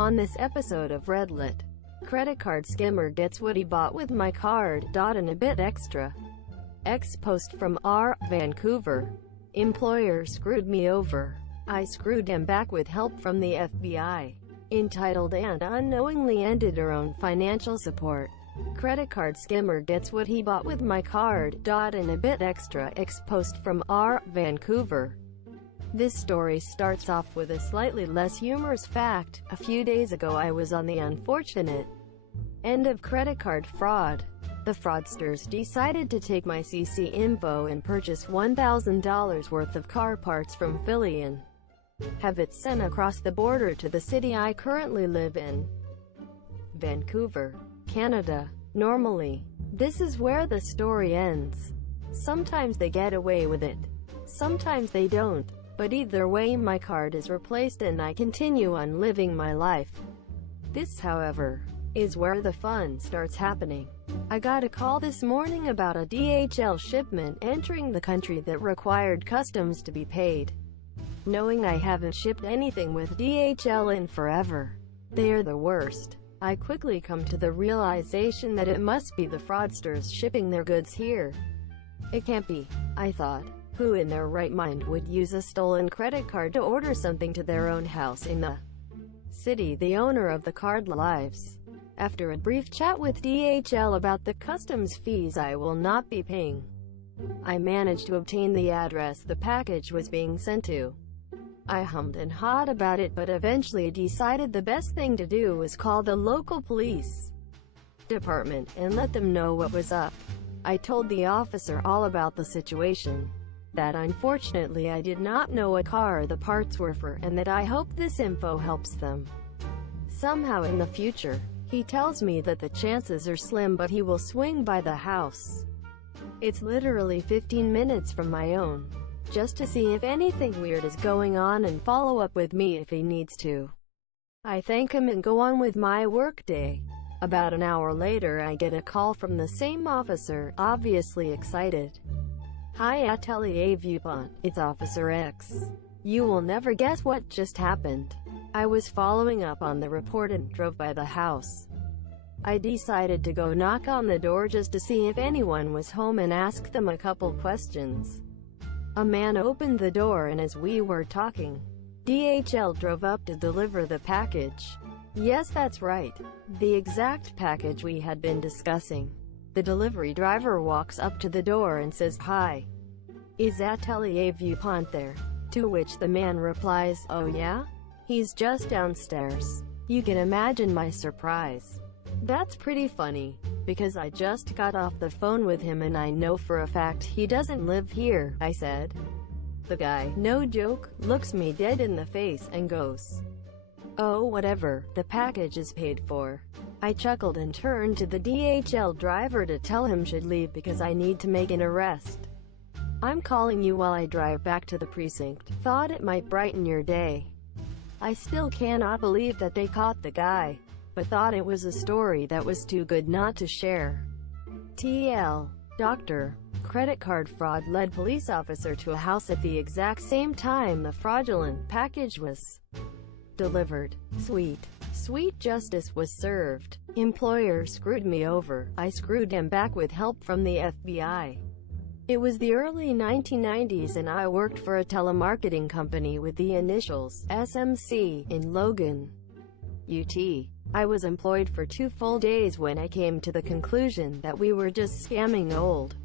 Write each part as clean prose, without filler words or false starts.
On this episode of Redlit, credit card scammer gets what he bought with my card. And a bit extra. X post from R. Vancouver. Employer screwed me over. I screwed him back with help from the FBI. Entitled and unknowingly ended her own financial support. Credit card scammer gets what he bought with my card. And a bit extra. X post from R. Vancouver. This story starts off with a slightly less humorous fact. A few days ago I was on the unfortunate end of credit card fraud. The fraudsters decided to take my CC info and purchase $1,000 worth of car parts from Philly and have it sent across the border to the city I currently live in, Vancouver, Canada. Normally, this is where the story ends. Sometimes they get away with it, sometimes they don't. But either way, my card is replaced and I continue on living my life. This, however, is where the fun starts happening. I got a call this morning about a DHL shipment entering the country that required customs to be paid. Knowing I haven't shipped anything with DHL in forever, they are the worst. I quickly come to the realization that it must be the fraudsters shipping their goods here. It can't be, I thought. Who in their right mind would use a stolen credit card to order something to their own house in the city the owner of the card lives? After a brief chat with DHL about the customs fees I will not be paying, I managed to obtain the address the package was being sent to. I hummed and hawed about it, but eventually decided the best thing to do was call the local police department and let them know what was up. I told the officer all about the situation, that unfortunately I did not know what car the parts were for, and that I hope this info helps them somehow in the future. He tells me that the chances are slim, but he will swing by the house. It's literally 15 minutes from my own, just to see if anything weird is going on and follow up with me if he needs to. I thank him and go on with my workday. About an hour later I get a call from the same officer, obviously excited. Hi Atelier Viewpoint, it's Officer X. You will never guess what just happened. I was following up on the report and drove by the house. I decided to go knock on the door just to see if anyone was home and ask them a couple questions. A man opened the door, and as we were talking, DHL drove up to deliver the package. Yes, that's right, the exact package we had been discussing. The delivery driver walks up to the door and says, "Hi, is Atelier Viewpoint there?" To which the man replies, "Oh yeah? He's just downstairs." You can imagine my surprise. That's pretty funny, because I just got off the phone with him and I know for a fact he doesn't live here, I said. The guy, no joke, looks me dead in the face and goes, "Oh whatever, the package is paid for." I chuckled and turned to the DHL driver to tell him should leave because I need to make an arrest. "I'm calling you while I drive back to the precinct. Thought it might brighten your day." I still cannot believe that they caught the guy, but thought it was a story that was too good not to share. TL. Doctor. Credit card fraud led police officer to a house at the exact same time the fraudulent package was delivered. Sweet justice was served. Employer screwed me over. I screwed him back with help from the FBI. It was the early 1990s and I worked for a telemarketing company with the initials SMC in Logan, UT. I was employed for 2 full days when I came to the conclusion that we were just scamming old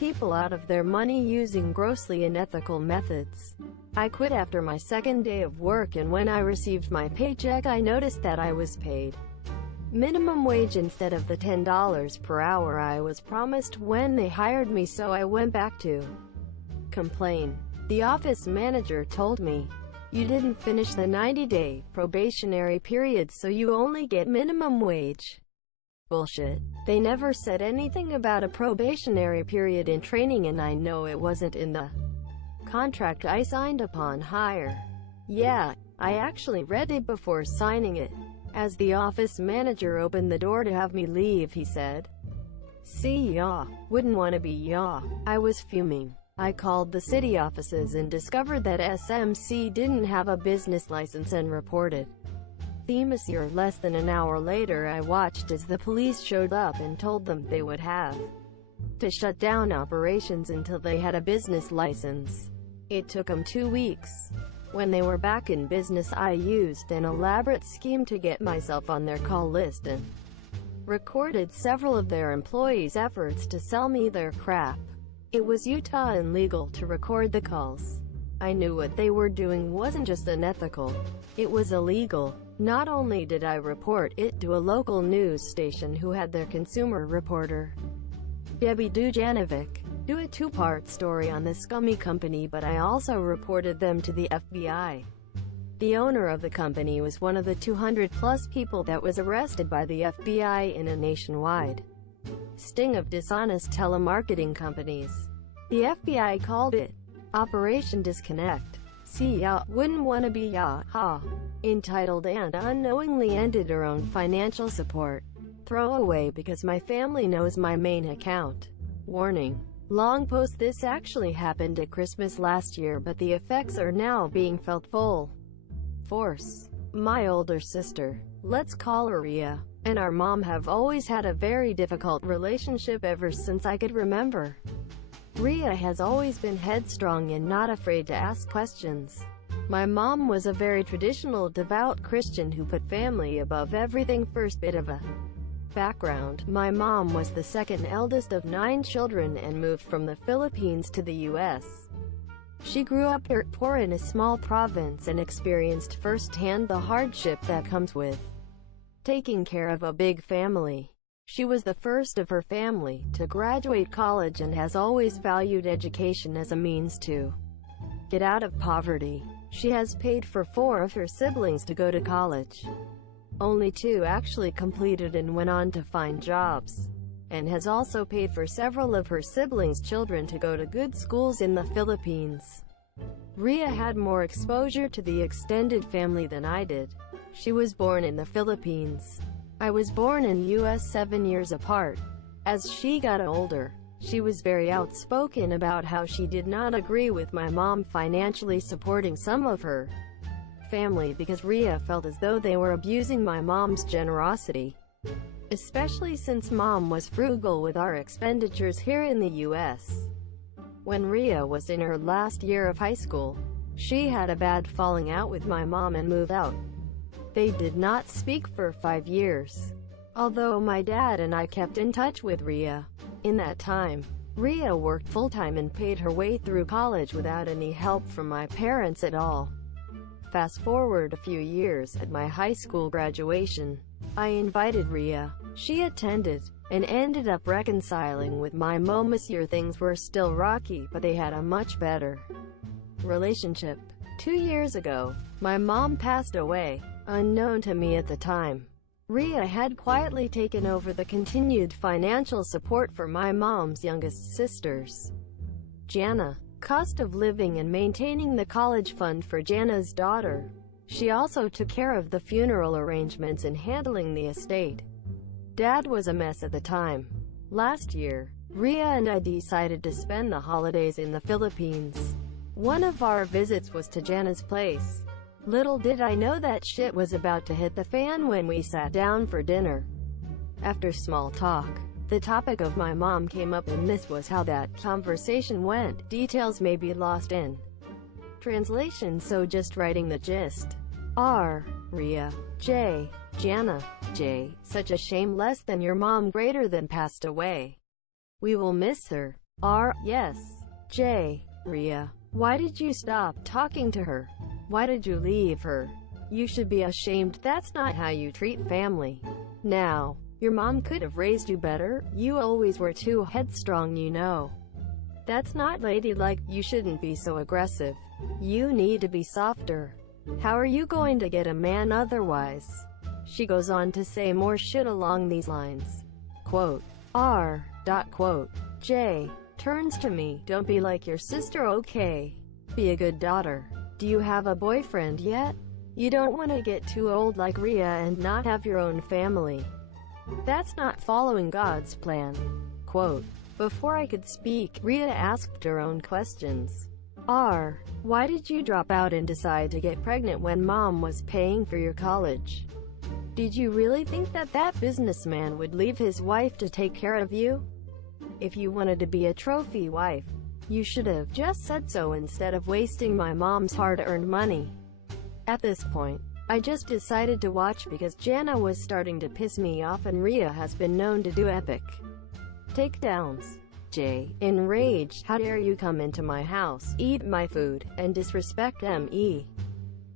people out of their money using grossly unethical methods. I quit after my second day of work, and when I received my paycheck I noticed that I was paid minimum wage instead of the $10 per hour I was promised when they hired me, so I went back to complain. The office manager told me, "You didn't finish the 90-day probationary period, so you only get minimum wage." Bullshit. They never said anything about a probationary period in training, and I know it wasn't in the contract I signed upon hire. Yeah, I actually read it before signing it. As the office manager opened the door to have me leave, he said, "See ya. Wouldn't want to be ya." I was fuming. I called the city offices and discovered that SMC didn't have a business license and reported famous year. Less than an hour later, I watched as the police showed up and told them they would have to shut down operations until they had a business license. It took them 2 weeks. When they were back in business, I used an elaborate scheme to get myself on their call list and recorded several of their employees' efforts to sell me their crap. It was Utah and legal to record the calls. I knew what they were doing wasn't just unethical, it was illegal. Not only did I report it to a local news station who had their consumer reporter, Debbie Dujanovic, do a two-part story on this scummy company, but I also reported them to the FBI. The owner of the company was one of the 200-plus people that was arrested by the FBI in a nationwide sting of dishonest telemarketing companies. The FBI called it Operation Disconnect. See ya, wouldn't wanna be ya, ha. Entitled and unknowingly ended her own financial support. Throwaway because my family knows my main account. Warning. Long post. This actually happened at Christmas last year, but the effects are now being felt full force. My older sister, let's call her Rhea, and our mom have always had a very difficult relationship ever since I could remember. Rhea has always been headstrong and not afraid to ask questions. My mom was a very traditional, devout Christian who put family above everything. First bit of a background. My mom was the second eldest of 9 children and moved from the Philippines to the U.S. She grew up dirt poor in a small province and experienced firsthand the hardship that comes with taking care of a big family. She was the first of her family to graduate college and has always valued education as a means to get out of poverty. She has paid for 4 of her siblings to go to college. Only 2 actually completed and went on to find jobs, and has also paid for several of her siblings' children to go to good schools in the Philippines. Rhea had more exposure to the extended family than I did. She was born in the Philippines. I was born in the U.S. 7 years apart. As she got older, she was very outspoken about how she did not agree with my mom financially supporting some of her family because Rhea felt as though they were abusing my mom's generosity, especially since mom was frugal with our expenditures here in the U.S. When Rhea was in her last year of high school, she had a bad falling out with my mom and moved out. They did not speak for 5 years, although my dad and I kept in touch with Rhea. In that time, Rhea worked full-time and paid her way through college without any help from my parents at all. Fast forward a few years, at my high school graduation, I invited Rhea. She attended, and ended up reconciling with my mom. This year things were still rocky, but they had a much better relationship. 2 years ago, my mom passed away. Unknown to me at the time, Rhea had quietly taken over the continued financial support for my mom's youngest sisters, Jana, cost of living and maintaining the college fund for Jana's daughter. She also took care of the funeral arrangements and handling the estate. Dad was a mess at the time. Last year, Rhea and I decided to spend the holidays in the Philippines. One of our visits was to Jana's place. Little did I know that shit was about to hit the fan when we sat down for dinner. After small talk, the topic of my mom came up, and this was how that conversation went. Details may be lost in translation, so just writing the gist. R. Rhea. J. Jana. J. Such a shame. Less than your mom, greater than passed away. We will miss her. R. Yes. J. Rhea. Why did you stop talking to her? Why did you leave her? You should be ashamed. That's not how you treat family. Now, your mom could have raised you better. You always were too headstrong, you know. That's not ladylike. You shouldn't be so aggressive. You need to be softer. How are you going to get a man otherwise? She goes on to say more shit along these lines. Quote. R. Quote. J. Turns to me. Don't be like your sister, okay? Be a good daughter. Do you have a boyfriend yet? You don't want to get too old like Rhea and not have your own family. That's not following God's plan. Quote. Before I could speak, Rhea asked her own questions. R. Why did you drop out and decide to get pregnant when mom was paying for your college? Did you really think that that businessman would leave his wife to take care of you? If you wanted to be a trophy wife, you should have just said so instead of wasting my mom's hard-earned money. At this point, I just decided to watch because Jana was starting to piss me off and Rhea has been known to do epic takedowns. J. Enraged, how dare you come into my house, eat my food, and disrespect me?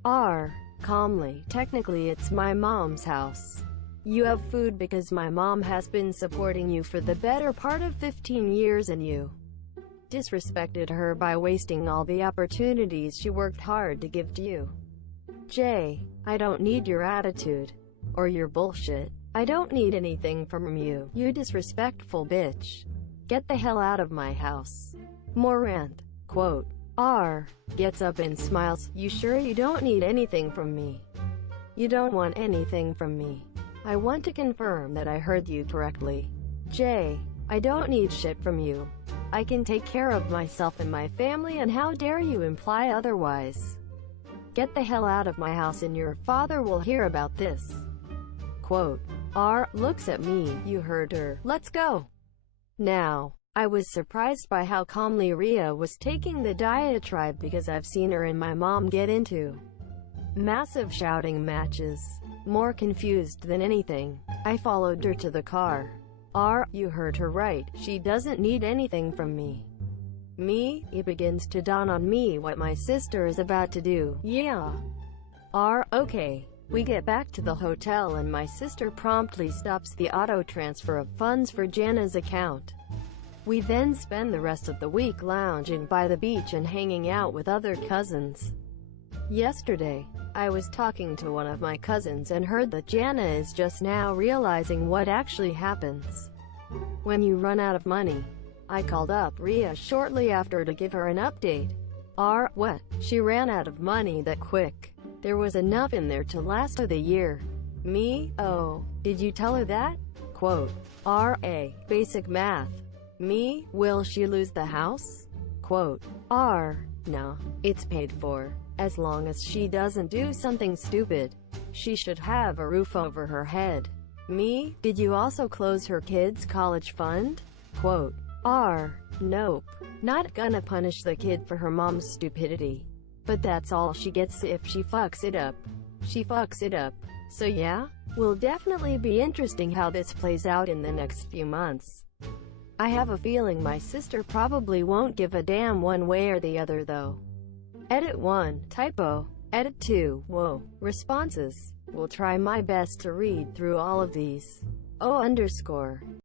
R. Calmly, technically it's my mom's house. You have food because my mom has been supporting you for the better part of 15 years and you disrespected her by wasting all the opportunities she worked hard to give to you. J. I don't need your attitude. Or your bullshit. I don't need anything from you, you disrespectful bitch. Get the hell out of my house. More rant. Quote. R. Gets up and smiles. You sure you don't need anything from me? You don't want anything from me. I want to confirm that I heard you correctly. J. I don't need shit from you. I can take care of myself and my family, and how dare you imply otherwise? Get the hell out of my house and your father will hear about this. Quote. R. Looks at me. You heard her. Let's go. Now, I was surprised by how calmly Rhea was taking the diatribe because I've seen her and my mom get into massive shouting matches. More confused than anything, I followed her to the car. R. You heard her right. She doesn't need anything from me. Me? It begins to dawn on me what my sister is about to do. Yeah. R. Okay. We get back to the hotel and my sister promptly stops the auto transfer of funds for Jana's account. We then spend the rest of the week lounging by the beach and hanging out with other cousins. Yesterday, I was talking to one of my cousins and heard that Jana is just now realizing what actually happens when you run out of money. I called up Rhea shortly after to give her an update. R. What? She ran out of money that quick. There was enough in there to last for the year. Me? Oh, did you tell her that? Quote. R. A. Basic math. Me? Will she lose the house? Quote. R. No, it's paid for. As long as she doesn't do something stupid. She should have a roof over her head. Me? Did you also close her kid's college fund? Quote. R. Nope. Not gonna punish the kid for her mom's stupidity. But that's all she gets if she fucks it up. She fucks it up. So yeah, will definitely be interesting how this plays out in the next few months. I have a feeling my sister probably won't give a damn one way or the other though. Edit 1. Typo. Edit 2. Whoa. Responses. Will try my best to read through all of these. O_.